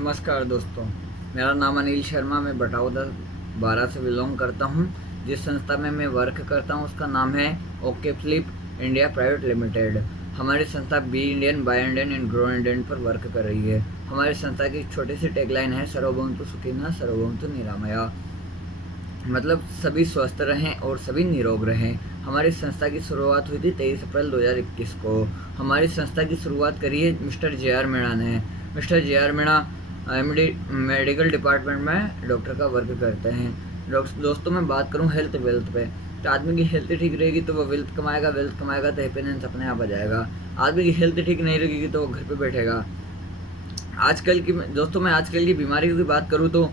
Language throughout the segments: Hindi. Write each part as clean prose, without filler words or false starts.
नमस्कार दोस्तों, मेरा नाम अनिल शर्मा। मैं बटावदा 12 से बिलोंग करता हूँ। जिस संस्था में मैं वर्क करता हूँ उसका नाम है okay flip India private limited. हमारी संस्था be Indian, buy Indian and grow Indian पर वर्क कर रही है। हमारी संस्था की छोटी सी टैगलाइन है सर्वभौमतु सुखिनः सर्वभौमतु निरामया, मतलब सभी स्वस्थ रहें और सभी निरोग रहें। हमारी संस्था की शुरुआत हुई थी 23 अप्रैल 2021 को। हमारी संस्था की शुरुआत करी है मिस्टर जे.आर. मीणा ने। Mister J R. Meena medical department में डॉक्टर का वर्क करते हैं। दोस्तों मैं बात करूं हेल्थ वेल्थ पे, तो आदमी की हेल्थ ठीक रहेगी तो वो वेल्थ कमाएगा तो हैप्पीनेस अपने आप आ जाएगा। आदमी की हेल्थ ठीक नहीं रहेगी तो वो घर पे बैठेगा। मैं आजकल की बीमारियों की बात करूं तो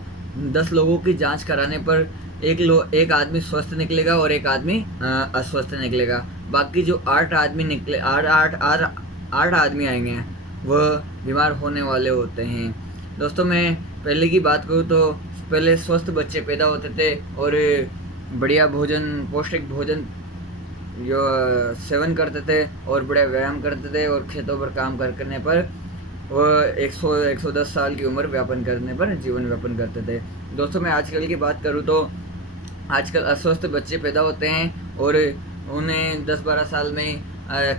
10 लोगों की जांच कराने पर एक आदमी स्वस्थ निकलेगा और एक आदमी अस्वस्थ निकलेगा। बाकी जो 8 आदमी आएंगे वह बीमार होने वाले होते हैं। दोस्तों मैं पहले की बात करूँ तो पहले स्वस्थ बच्चे पैदा होते थे और बढ़िया भोजन, पौष्टिक भोजन जो सेवन करते थे और बढ़िया व्यायाम करते थे और खेतों पर काम करने पर वह 110 साल की उम्र व्यापन करने पर जीवन व्यापन करते थे। दोस्तों मैं आजकल की बात करूँ तो आजकल अस्वस्थ बच्चे पैदा होते हैं और उन्हें 10-12 साल में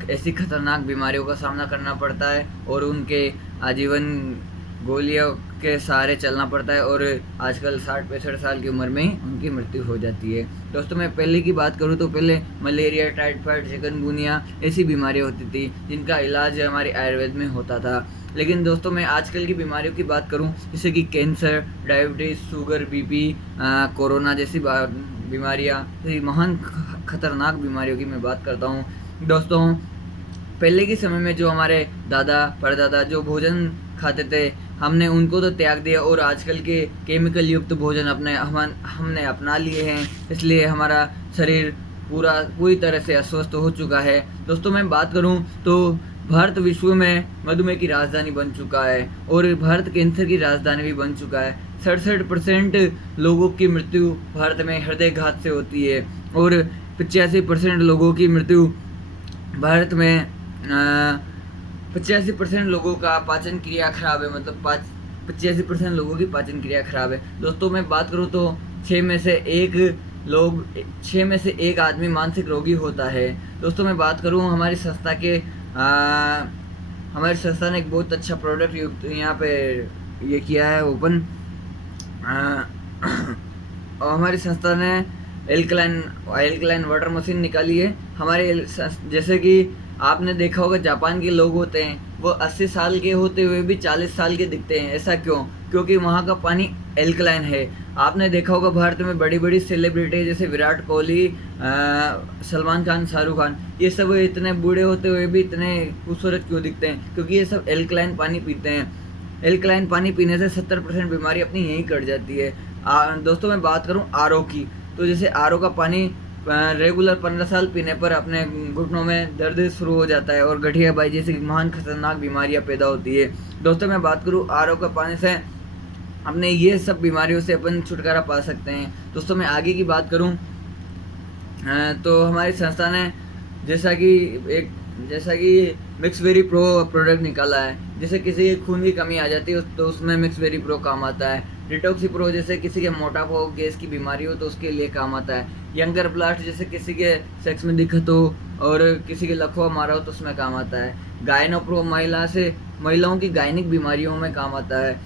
ऐसी खतरनाक बीमारियों का सामना करना पड़ता है और उनके आजीवन गोलियों के सहारे चलना पड़ता है और आजकल 60-65 साल की उम्र में उनकी मृत्यु हो जाती है। दोस्तों मैं पहले की बात करूं तो पहले मलेरिया, टाइफाइड, चिकनगुनिया ऐसी बीमारियां होती थी जिनका इलाज हमारे आयुर्वेद में होता था। लेकिन दोस्तों मैं आजकल की बीमारियों की बात करूं जैसे कि cancer, diabetes, sugar, BP, corona जैसी बीमारियाँ, महान खतरनाक बीमारियों की मैं बात करता हूँ। दोस्तों पहले के समय में जो हमारे दादा परदादा जो भोजन खाते थे हमने उनको तो त्याग दिया और आजकल के केमिकल युक्त भोजन हमने अपना लिए हैं, इसलिए हमारा शरीर पूरी तरह से अस्वस्थ हो चुका है। दोस्तों मैं बात करूं तो भारत विश्व में मधुमेह की राजधानी बन चुका है और भारत कैंसर की राजधानी भी बन चुका है। 67% लोगों की मृत्यु भारत में हृदयघात से होती है और 85% लोगों की मृत्यु भारत में 85% लोगों का पाचन क्रिया खराब है, मतलब 85% लोगों की पाचन क्रिया खराब है। दोस्तों मैं बात करूं तो 6 में से एक आदमी मानसिक रोगी होता है। दोस्तों मैं बात करूं हमारी संस्था ने एक बहुत अच्छा प्रोडक्ट यहाँ पे ये किया है ओपन। और हमारी संस्था ने एल्कलाइन वाटर मशीन निकाली है। जैसे कि आपने देखा होगा जापान के लोग होते हैं वो 80 साल के होते हुए भी 40 साल के दिखते हैं। ऐसा क्यों? क्योंकि वहाँ का पानी एल्कलाइन है। आपने देखा होगा भारत में बड़ी बड़ी सेलिब्रिटी जैसे विराट कोहली, सलमान खान, शाहरुख खान, ये सब इतने बूढ़े होते हुए भी इतने खूबसूरत क्यों दिखते हैं? क्योंकि ये सब एल्कलाइन पानी पीते हैं। एल्कलाइन पानी पीने से 70% बीमारी अपनी यहीं कट जाती है। दोस्तों मैं बात करूँ आरओ की, तो जैसे आरओ का पानी रेगुलर 15 साल पीने पर अपने घुटनों में दर्द शुरू हो जाता है और गठियाबाई जैसी महान खतरनाक बीमारियां पैदा होती है। दोस्तों मैं बात करूं आरओ का पानी से अपने ये सब बीमारियों से अपन छुटकारा पा सकते हैं। दोस्तों मैं आगे की बात करूं तो हमारी संस्था ने जैसा कि मिक्स वेरी प्रो प्रोडक्ट निकाला है। जैसे किसी की खून की कमी आ जाती है तो उसमें मिक्स वेरी प्रो काम आता है। डिटॉक्सी प्रो जैसे किसी के मोटापा हो, गैस की बीमारी हो तो उसके लिए काम आता है। यंगर ब्लास्ट जैसे किसी के सेक्स में दिक्कत हो और किसी के लकवा मारा हो तो उसमें काम आता है। गायनो प्रो महिलाओं की गायनिक बीमारियों में काम आता है।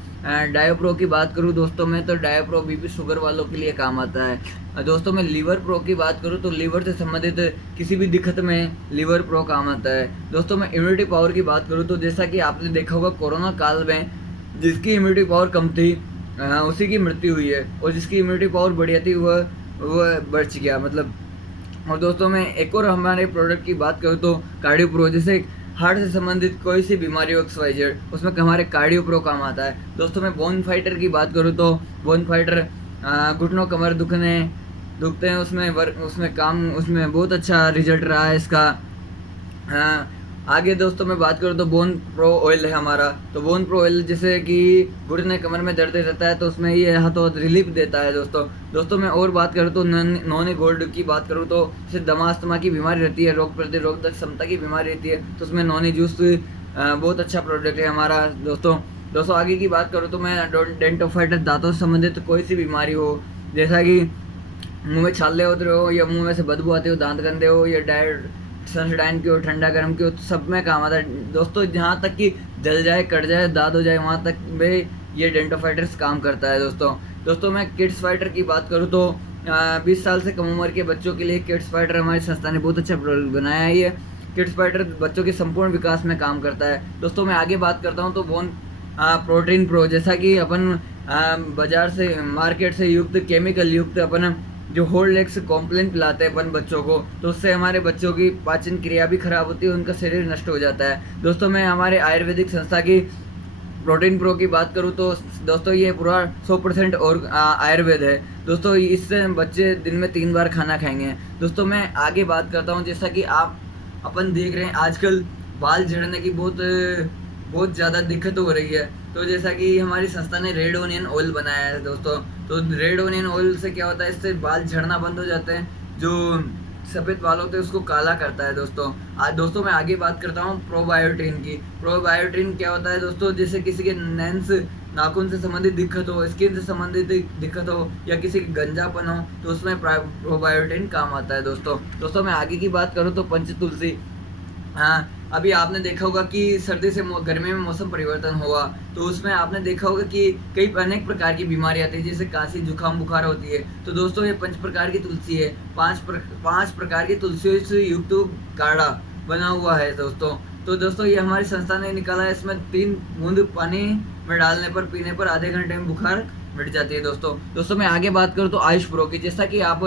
डायोप्रो की बात करूं दोस्तों में तो डायोप्रो बीपी शुगर वालों के लिए काम आता है। दोस्तों मैं लीवर प्रो की बात करूं तो लीवर से संबंधित किसी भी दिक्कत में लीवर प्रो काम आता है। दोस्तों मैं इम्यूनिटी पावर की बात करूं तो जैसा कि आपने देखा होगा कोरोना काल में जिसकी इम्यूनिटी पावर कम थी उसी की मृत्यु हुई है और जिसकी इम्यूनिटी पावर बढ़िया थी वह बच गया, मतलब। और दोस्तों मैं एक और हमारे प्रोडक्ट की बात करूँ तो कार्डियो प्रो, जैसे हार्ट से संबंधित कोई सी बीमारी हो XYZ उसमें हमारे कार्डियो प्रो काम आता है। दोस्तों मैं बोन फाइटर की बात करूँ तो बोन फाइटर घुटनों कमर दुखते हैं उसमें बहुत अच्छा रिजल्ट रहा है इसका। आगे दोस्तों मैं बात करूँ तो बोन प्रो ऑयल है हमारा। तो बोन प्रो ऑयल जैसे कि घुटने कमर में दर्द रहता है तो उसमें ये हाथों रिलीफ देता है। दोस्तों मैं और बात करूँ तो नॉनी गोल्ड की बात करूँ तो जैसे दमा की बीमारी रहती है, रोग प्रतिरोधक क्षमता की बीमारी रहती है तो उसमें नॉनी जूस बहुत अच्छा प्रोडक्ट है हमारा। दोस्तों दोस्तों आगे की बात करूँ तो मैं डेंटोफाइटिस दांतों से संबंधित कोई सी बीमारी हो, जैसा कि मुंह में छाले उतरे हो या मुंह में से बदबू आती हो, दांत गंदे हो या सनस्टाइन की हो, ठंडा गर्म की हो, तो सब में काम आता है दोस्तों। जहाँ तक कि जल जाए, कट जाए, दाद हो जाए, वहाँ तक में ये डेंटोफाइटर्स काम करता है दोस्तों मैं किड्स फाइटर की बात करूँ तो 20 साल से कम उम्र के बच्चों के लिए किड्स फाइटर हमारी संस्था ने बहुत अच्छा प्रोडक्ट बनाया है। ये किड्स फाइटर बच्चों के संपूर्ण विकास में काम करता है दोस्तों। मैं आगे बात करता हूँ तो बोन प्रोटीन प्रो, जैसा कि अपन बाजार से, मार्केट से युक्त, केमिकल युक्त अपन जो होल्ड एक्स कॉम्प्लेन पिलाते हैं अपन बच्चों को, तो उससे हमारे बच्चों की पाचन क्रिया भी खराब होती है, उनका शरीर नष्ट हो जाता है दोस्तों। मैं हमारे आयुर्वेदिक संस्था की प्रोटीन प्रो की बात करूँ तो दोस्तों ये पूरा 100% और आयुर्वेद है दोस्तों। इससे बच्चे दिन में 3 बार खाना खाएंगे दोस्तों। मैं आगे बात करता हूँ, जैसा कि आप अपन देख रहे हैं आजकल बाल झड़ने की बहुत ज़्यादा दिक्कत हो रही है, तो जैसा कि हमारी संस्था ने रेड ओनियन ऑयल बनाया है दोस्तों। तो रेड ओनियन ऑयल से क्या होता है, इससे बाल झड़ना बंद हो जाते हैं, जो सफ़ेद बाल होते हैं उसको काला करता है दोस्तों। आज दोस्तों मैं आगे बात करता हूँ प्रोबायोटिन की। प्रोबायोटिन क्या होता है दोस्तों, जैसे किसी के नेंस, नाखून से संबंधित दिक्कत हो, स्किन से संबंधित दिक्कत हो या किसी की गंजापन हो, तो उसमें प्रोबायोटिन काम आता है दोस्तों मैं आगे की बात करूँ तो पंच तुलसी। हाँ, अभी आपने देखा होगा कि सर्दी से गर्मी में मौसम परिवर्तन हुआ, तो उसमें आपने देखा होगा कि कई अनेक प्रकार की बीमारी आती है, जैसे काशी, जुकाम, बुखार होती है। तो दोस्तों ये 5 प्रकार की तुलसी है, 5 प्रकार की तुलसियों से युक्त काढ़ा बना हुआ है दोस्तों। तो दोस्तों ये हमारी संस्था ने निकाला है, इसमें 3 बूंद पानी में डालने पर, पीने पर आधे घंटे में बुखार मिट जाती है दोस्तों मैं आगे बात करूँ तो आयुष प्रो की। जैसा कि आप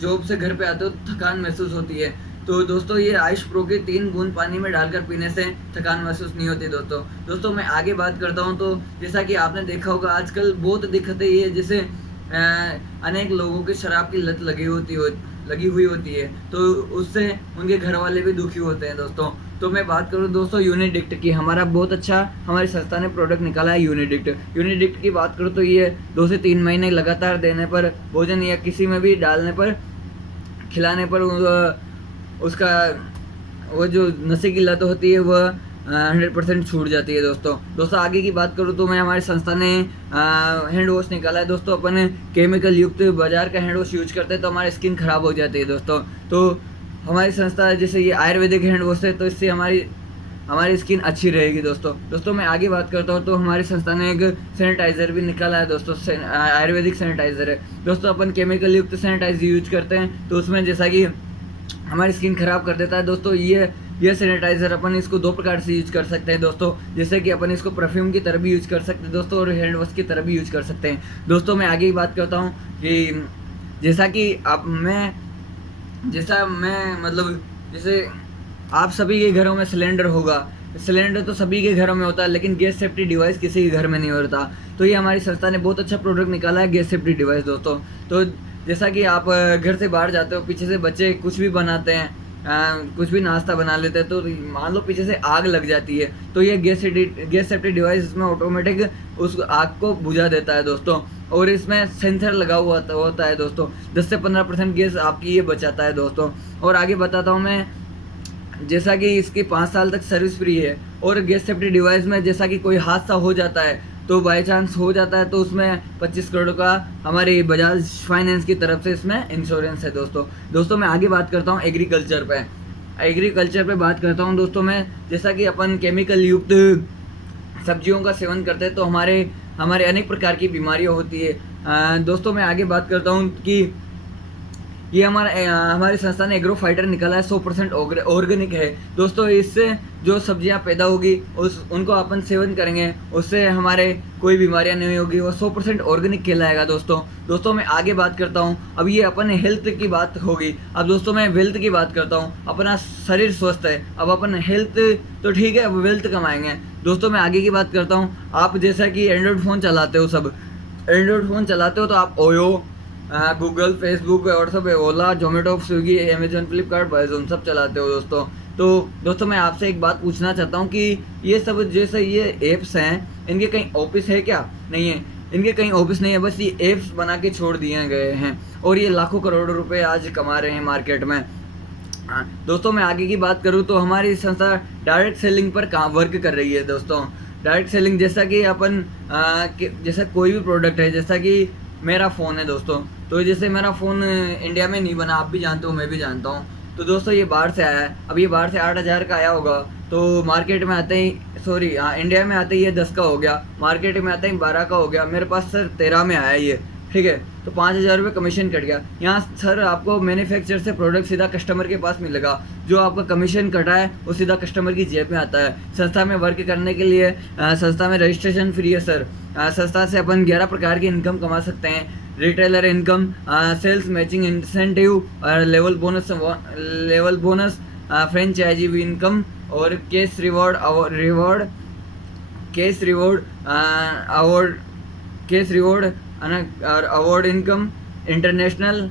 जॉब से घर पे आते हो, थकान महसूस होती है, तो दोस्तों ये आयुष प्रो के 3 बूंद पानी में डालकर पीने से थकान महसूस नहीं होती दोस्तों मैं आगे बात करता हूँ तो जैसा कि आपने देखा होगा आजकल बहुत दिक्कतें ये, जैसे अनेक लोगों की शराब की लत लगी हुई होती है, तो उससे उनके घर वाले भी दुखी होते हैं दोस्तों। तो मैं बात करूँ दोस्तों यूनिडिक्ट की, हमारा बहुत अच्छा हमारी संस्था ने प्रोडक्ट निकाला है यूनिडिक्ट की बात करूँ तो ये 2 से 3 महीने लगातार देने पर, भोजन या किसी में भी डालने पर, खिलाने पर उसका वो जो नशे की लत होती है वह 100% छूट जाती है दोस्तों आगे की बात करूँ तो मैं हमारी संस्था ने हैंड वॉश निकाला है दोस्तों। अपन केमिकल युक्त बाजार का हैंड वॉश यूज करते हैं तो हमारी स्किन खराब हो जाती है दोस्तों। तो हमारी संस्था, जैसे ये आयुर्वेदिक हैंड वॉश है, तो इससे हमारी स्किन अच्छी रहेगी दोस्तों मैं आगे बात करता हूँ तो हमारी संस्था ने एक सैनिटाइज़र भी निकाला है दोस्तों, आयुर्वेदिक सैनिटाइज़र है दोस्तों। अपन केमिकल युक्त सैनिटाइजर यूज करते हैं तो उसमें जैसा कि हमारी स्किन ख़राब कर देता है दोस्तों। ये सैनिटाइज़र अपन इसको 2 प्रकार से यूज कर सकते हैं दोस्तों, जैसे कि अपन इसको परफ्यूम की तरह भी यूज कर सकते हैं दोस्तों, और हैंड वॉश की तरह भी यूज कर सकते हैं दोस्तों मैं आगे ही बात करता हूँ कि जैसा कि मतलब जैसे आप सभी के घरों में सिलेंडर होगा, सिलेंडर तो सभी के घरों में होता है, लेकिन गैस सेफ्टी डिवाइस किसी के घर में नहीं होता। तो ये हमारी संस्था ने बहुत अच्छा प्रोडक्ट निकाला है, गैस सेफ्टी डिवाइस दोस्तों। तो जैसा कि आप घर से बाहर जाते हो, पीछे से बच्चे कुछ भी बनाते हैं, कुछ भी नाश्ता बना लेते हैं, तो मान लो पीछे से आग लग जाती है, तो ये गैस सेफ्टी डिवाइस इसमें ऑटोमेटिक उस आग को बुझा देता है दोस्तों। और इसमें सेंसर लगा हुआ होता है दोस्तों, 10 से 15% गैस आपकी ये बचाता है दोस्तों। और आगे बताता हूँ मैं, जैसा कि इसकी 5 साल तक सर्विस फ्री है, और गैस सेफ्टी डिवाइस में जैसा कि कोई हादसा हो जाता है, तो बाई चांस हो जाता है, तो उसमें 25 करोड़ का हमारी बजाज फाइनेंस की तरफ से इसमें इंश्योरेंस है दोस्तों मैं आगे बात करता हूँ एग्रीकल्चर पे बात करता हूँ दोस्तों मैं। जैसा कि अपन केमिकल युक्त सब्जियों का सेवन करते हैं तो हमारे अनेक प्रकार की बीमारियाँ होती है दोस्तों मैं आगे बात करता हूँ कि ये हमारी संस्था ने एग्रो फाइटर निकाला है, 100% ऑर्गेनिक है दोस्तों। इससे जो सब्जियां पैदा होगी उनको अपन सेवन करेंगे, उससे हमारे कोई बीमारियां नहीं होगी, वो 100% ऑर्गेनिक कहलाएगा दोस्तों मैं आगे बात करता हूं। अब ये अपन हेल्थ की बात होगी, अब दोस्तों मैं वेल्थ की बात करता हूं। अपना शरीर स्वस्थ है, अब अपन हेल्थ तो ठीक है, अब वेल्थ कमाएंगे दोस्तों मैं आगे की बात करता हूँ। आप जैसा कि एंड्रॉयड फ़ोन चलाते हो तो आप OYO, Google, Facebook, WhatsApp, Ola, Zomato, Swiggy, Amazon, Flipkart, Amazon सब चलाते हो दोस्तों। तो दोस्तों मैं आपसे एक बात पूछना चाहता हूँ कि ये सब जैसे ये ऐप्स हैं, इनके कहीं ऑफिस है क्या? नहीं है, इनके कहीं ऑफिस नहीं है, बस ये ऐप्स बना के छोड़ दिए गए हैं और ये लाखों करोड़ों रुपए आज कमा रहे हैं मार्केट में। दोस्तों मैं आगे की बात करूँ तो हमारी संस्था डायरेक्ट सेलिंग पर वर्क कर रही है डायरेक्ट सेलिंग जैसा कि अपन जैसा कोई भी प्रोडक्ट है, जैसा कि मेरा फ़ोन है दोस्तों, तो जैसे मेरा फ़ोन इंडिया में नहीं बना, आप भी जानते हो, मैं भी जानता हूँ। तो दोस्तों ये बाहर से आया है, अब ये बाहर से 8,000 का आया होगा, तो मार्केट में आते ही, सॉरी हाँ, इंडिया में आते ही ये 10 का हो गया, मार्केट में आते ही 12 का हो गया, मेरे पास सर 13 में आया ये, ठीक है। तो 5,000 रुपये कमीशन कट गया। यहाँ सर आपको मैन्युफैक्चर से प्रोडक्ट सीधा कस्टमर के पास मिलेगा, जो आपका कमीशन कटा है वो सीधा कस्टमर की जेब में आता है। संस्था में वर्क करने के लिए संस्था में रजिस्ट्रेशन फ्री है सर। संस्था से अपन 11 प्रकार की इनकम कमा सकते हैं। Retailer income, sales matching incentive, level bonus, franchisee income और केस रिवॉर्ड और award income, national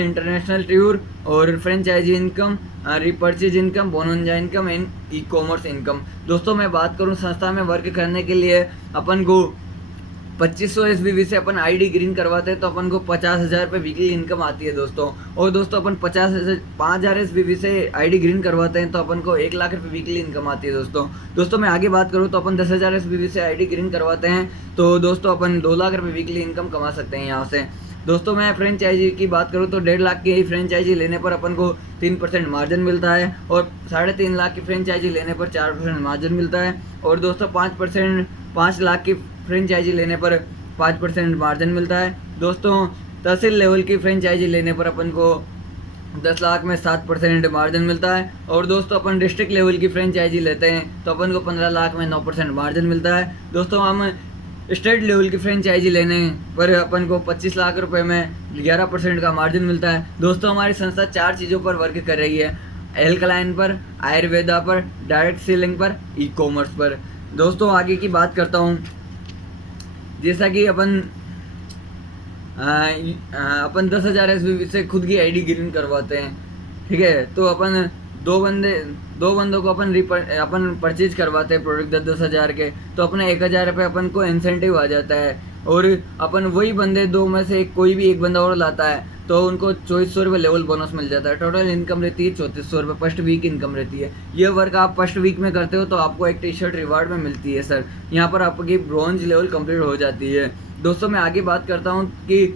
international tour और franchisee income, repurchase income, bonanza income and e commerce income. दोस्तों मैं बात करूं संस्था में वर्क करने के लिए अपन को 2500 SBV से अपन आईडी ग्रीन करवाते हैं तो अपन को 50,000 रुपये वीकली इनकम आती है दोस्तों। और दोस्तों अपन 5,000 SBV से आईडी ग्रीन करवाते हैं तो अपन को 1 लाख रुपये वीकली इनकम आती है दोस्तों मैं आगे बात करूँ तो अपन 10,000 SBV से आईडी ग्रीन करवाते हैं तो दोस्तों अपन 2 लाख रुपये वीकली इनकम कमा सकते हैं यहाँ से। दोस्तों मैं फ्रेंचाइजी की बात करूँ तो 1.5 लाख की फ्रेंचाइजी लेने पर अपन को 3% मार्जिन मिलता है और 3.5 लाख की फ्रेंचाइजी लेने पर 4% मार्जिन मिलता है। और दोस्तों 5 लाख की फ्रेंचाइजी लेने पर 5% मार्जिन मिलता है। दोस्तों तहसील लेवल की फ्रेंचाइजी लेने पर अपन को 10 लाख में 7% मार्जिन मिलता है। और दोस्तों अपन डिस्ट्रिक्ट लेवल की फ्रेंचाइजी लेते हैं तो अपन को 15 लाख में 9% मार्जिन मिलता है। दोस्तों हम स्टेट लेवल की फ्रेंचाइजी लेने पर अपन को 25 लाख रुपए में 11% का मार्जिन मिलता है। दोस्तों हमारी संस्था 4 चीज़ों पर वर्क कर रही है, एल्कलाइन पर, आयुर्वेदा पर, डायरेक्ट सेलिंग पर, ई कॉमर्स पर। दोस्तों आगे की बात करता हूँ, जैसा कि अपन 10,000 SBV से खुद की आईडी ग्रीन करवाते हैं, ठीक है। तो अपन दो बंदों को अपन परचेज करवाते हैं प्रोडक्ट 10,000 के, तो अपने 1,000 रुपये अपन को इंसेंटिव आ जाता है। और अपन वही बंदे 2 में से कोई भी एक बंदा और लाता है तो उनको 2400 रुपये लेवल बोनस मिल जाता है। टोटल इनकम रहती है 3400 रुपये, फर्स्ट वीक इनकम रहती है। ये वर्क आप फर्स्ट वीक में करते हो तो आपको एक टी-शर्ट रिवार्ड में मिलती है सर। यहाँ पर आपकी ब्रॉन्ज लेवल कंप्लीट हो जाती है। दोस्तों मैं आगे बात करता हूँ कि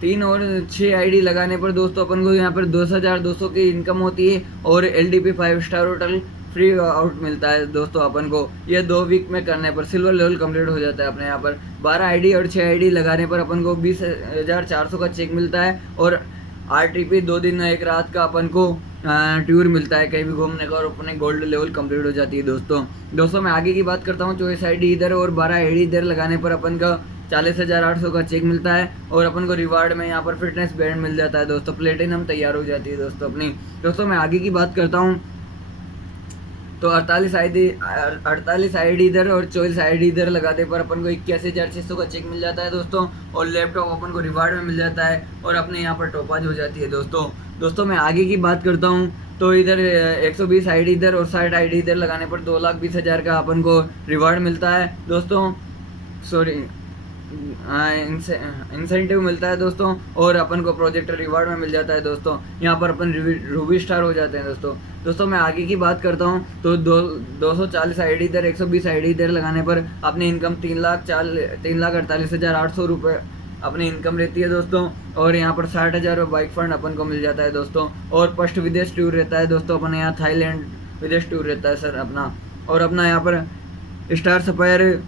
तीन और 6 आईडी लगाने पर दोस्तों अपन को यहाँ पर 2,200 की इनकम होती है और LDP 5 star hotel free out मिलता है दोस्तों अपन को। ये 2 वीक में करने पर सिल्वर लेवल कंप्लीट हो जाता है अपने यहाँ पर। 12 आईडी और 6 आईडी लगाने पर अपन को 20,400 का चेक मिलता है और RTP 2 दिन 1 रात का अपन को टूर मिलता है कहीं भी घूमने का और अपने गोल्ड लेवल कंप्लीट हो जाती है दोस्तों मैं आगे की बात करता हूँ। 24 आईडी इधर और 12 आईडी इधर लगाने पर अपन का 40,800 का चेक मिलता है और अपन को रिवार्ड में यहाँ पर फिटनेस बैंड मिल जाता है दोस्तों। प्लेटिनम तैयार हो जाती है दोस्तों अपनी। दोस्तों मैं आगे की बात करता हूँ तो 48 आईडी इधर और 24 आईडी इधर लगाते पर अपन को 81,600 का चेक मिल जाता है दोस्तों और लैपटॉप अपन को रिवार्ड में मिल जाता है और अपने यहाँ पर टोपाज हो जाती है दोस्तों मैं आगे की बात करता हूँ तो इधर 120 आईडी इधर और 60 आईडी इधर लगाने पर 2,20,000 का अपन को रिवार्ड मिलता है दोस्तों, सॉरी इंसेंटिव मिलता है दोस्तों और अपन को प्रोजेक्ट रिवार्ड में मिल जाता है दोस्तों। यहाँ पर अपन रूबी स्टार हो जाते हैं दोस्तों मैं आगे की बात करता हूँ तो 240 आईडी इधर 120 आईडी इधर लगाने पर अपनी इनकम 3,48,800 रुपये अपनी इनकम रहती है दोस्तों। और यहाँ पर 60,000 बाइक फंड अपन को मिल जाता है दोस्तों और फर्स्ट विदेश टूर रहता है दोस्तों अपने यहाँ थाईलैंड विदेश टूर रहता है सर अपना। और अपना यहाँ पर स्टार सफायर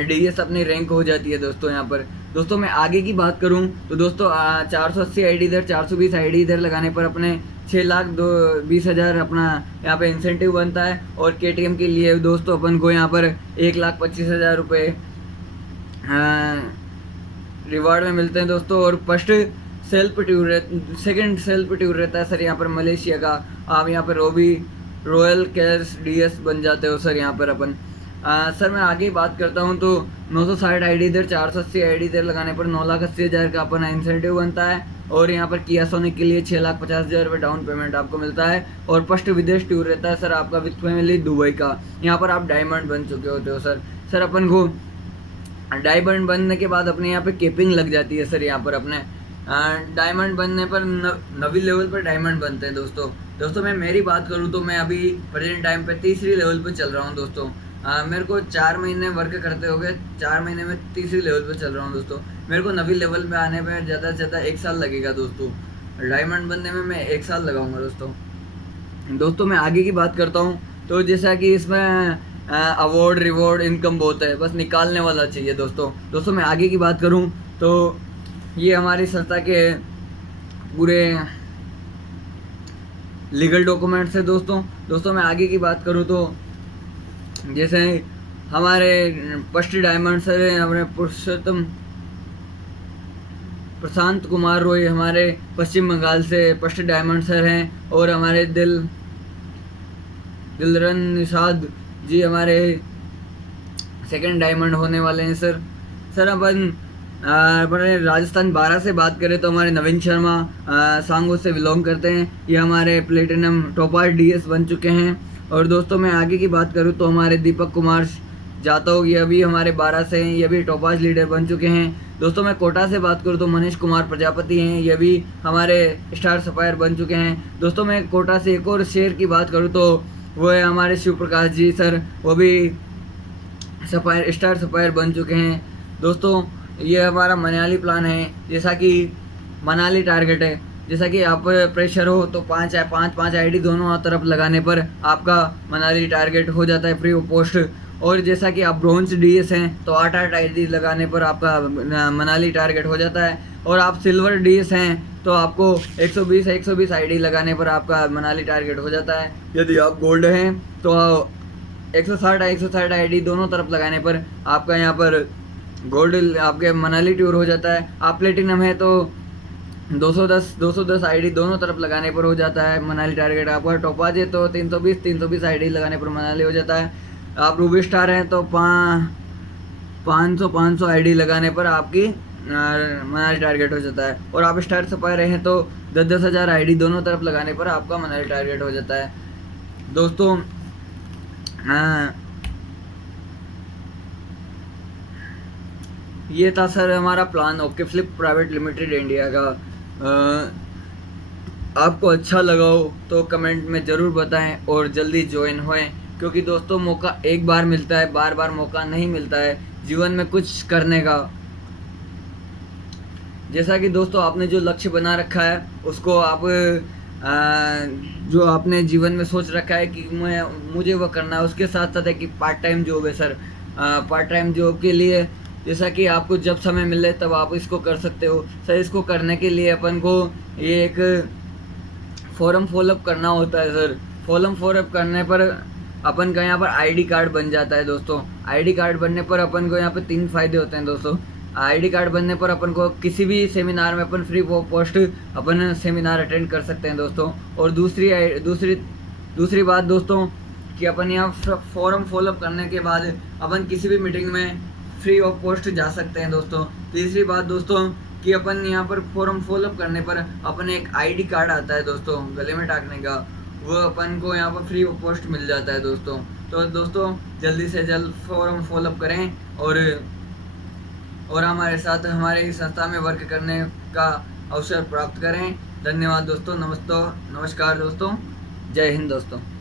DS अपनी रैंक हो जाती है दोस्तों यहाँ पर। दोस्तों मैं आगे की बात करूँ तो दोस्तों 480 आईडी इधर 420 आईडी इधर लगाने पर अपने 6,20,000 अपना यहाँ पे इंसेंटिव बनता है और KTM के लिए दोस्तों अपन को यहाँ पर 1,25,000 रुपये रिवार्ड में मिलते हैं दोस्तों। और फर्स्ट सेकंड सेल्फ टूर रहता है सर यहाँ पर मलेशिया का। आप यहाँ पर रॉयल कैश DS बन जाते हो सर यहाँ पर अपन। सर मैं आगे बात करता हूँ तो 960 आईडी इधर 480 आईडी इधर लगाने पर 9,80,000 का अपना इंसेंटिव बनता है और यहाँ पर किया सोनिक के लिए 6,50,000 रुपये डाउन पेमेंट आपको मिलता है। और फर्स्ट विदेश टूर रहता है सर आपका विद फैमिली दुबई का। यहाँ पर आप डायमंड बन चुके होते हो सर अपन को डायमंड बनने के बाद अपने यहाँ पे केपिंग लग जाती है सर। यहाँ पर अपने डायमंड बनने पर नवी लेवल पर डायमंड बनते हैं दोस्तों मैं मेरी बात करूँ तो मैं अभी प्रेजेंट टाइम पे तीसरी लेवल पर चल रहा हूँ दोस्तों। मेरे को 4 महीने वर्क करते हो गए, 4 महीने में तीसरी लेवल पे चल रहा हूँ दोस्तों। मेरे को नवी लेवल पे आने में ज़्यादा से ज़्यादा 1 साल लगेगा दोस्तों। डायमंड बनने में मैं 1 साल लगाऊंगा दोस्तों मैं आगे की बात करता हूँ। तो जैसा कि इसमें अवार्ड रिवॉर्ड इनकम बहुत है, बस निकालने वाला चाहिए दोस्तों मैं आगे की बात करूँ तो ये हमारी संस्था के पूरे लीगल डॉक्यूमेंट्स है दोस्तों मैं आगे की बात करूँ तो जैसे हमारे फर्स्ट डायमंड सर हैं हमारे पुरुषोत्तम प्रशांत कुमार रॉय हमारे पश्चिम बंगाल से फर्स्ट डायमंड सर हैं, और हमारे दिलरन निषाद जी हमारे सेकंड डायमंड होने वाले हैं सर अपन अपने राजस्थान 12 से बात करें तो हमारे नवीन शर्मा सांगो से बिलोंग करते हैं, ये हमारे प्लेटिनम टॉपर डीएस बन चुके हैं। और दोस्तों मैं आगे की बात करूं तो हमारे दीपक कुमार जाटव ये अभी हमारे 12 से हैं, ये भी टॉपाज लीडर बन चुके हैं। दोस्तों मैं कोटा से बात करूं तो मनीष कुमार प्रजापति हैं, ये भी हमारे स्टार सफायर बन चुके हैं। दोस्तों मैं कोटा से एक और शेर की बात करूं तो वो है हमारे शिव प्रकाश जी सर, वो भी सफायर स्टार सफायर बन चुके हैं। दोस्तों ये हमारा मनाली प्लान है, जैसा कि मनाली टारगेट है, जैसा कि आप प्रेशर हो तो 5 आईडी दोनों तरफ लगाने पर आपका मनाली टारगेट हो जाता है फ्री ऑफ पोस्ट। और जैसा कि आप ब्रोंज डीएस हैं तो 8 आईडी लगाने पर आपका मनाली टारगेट हो जाता है, और आप सिल्वर डीएस हैं तो आपको 120 आईडी लगाने पर आपका मनाली टारगेट हो जाता है। यदि आप गोल्ड हैं तो 160 आईडी दोनों तरफ लगाने पर आपका यहाँ पर गोल्ड आपके मनाली टूर हो जाता है। आप प्लेटिनम है तो 210 आईडी दोनों तरफ लगाने पर हो जाता है मनाली टारगेट आपका। टॉपाज है तो 320 आईडी लगाने पर मनाली हो जाता है। आप रूबी स्टार हैं तो 500 आईडी लगाने पर आपकी मनाली टारगेट हो जाता है। और आप स्टार सफायर हैं तो 10 हज़ार आईडी दोनों तरफ लगाने पर आपका मनाली टारगेट हो जाता है दोस्तों। ये था सर हमारा plan okay flip private limited India का। आपको अच्छा लगा हो तो कमेंट में ज़रूर बताएं और जल्दी ज्वाइन होएं, क्योंकि दोस्तों मौका एक बार मिलता है, बार बार मौका नहीं मिलता है जीवन में कुछ करने का। जैसा कि दोस्तों आपने जो लक्ष्य बना रखा है उसको आप जो आपने जीवन में सोच रखा है कि मुझे वो करना है, उसके साथ साथ है कि पार्ट टाइम जॉब है सर। पार्ट टाइम जॉब के लिए जैसा कि आपको जब समय मिले तब आप इसको कर सकते हो सर। इसको करने के लिए अपन को ये एक फॉर्म फॉलोअप करना होता है सर। फॉर्म फॉलोअप करने पर अपन का यहाँ पर आईडी कार्ड बन जाता है दोस्तों। आईडी कार्ड बनने पर अपन को यहाँ पर 3 फायदे होते हैं दोस्तों। आईडी कार्ड बनने पर अपन को किसी भी सेमिनार में अपन फ्री पोस्ट अपन सेमिनार अटेंड कर सकते हैं दोस्तों। और दूसरी बात दोस्तों कि अपन यहाँ फॉर्म फॉलोअप करने के बाद अपन किसी भी मीटिंग में फ्री ऑफ कॉस्ट जा सकते हैं दोस्तों। तीसरी बात दोस्तों कि अपन यहाँ पर फॉर्म फॉलोअप करने पर अपन एक आईडी कार्ड आता है दोस्तों गले में टाकने का, वो अपन को यहाँ पर फ्री ऑफ कॉस्ट मिल जाता है दोस्तों। तो दोस्तों जल्दी से जल्द फॉर्म फॉलोअप करें और हमारे साथ हमारे संस्था में वर्क करने का अवसर प्राप्त करें। धन्यवाद दोस्तों। नमस्कार दोस्तों। जय हिंद दोस्तों।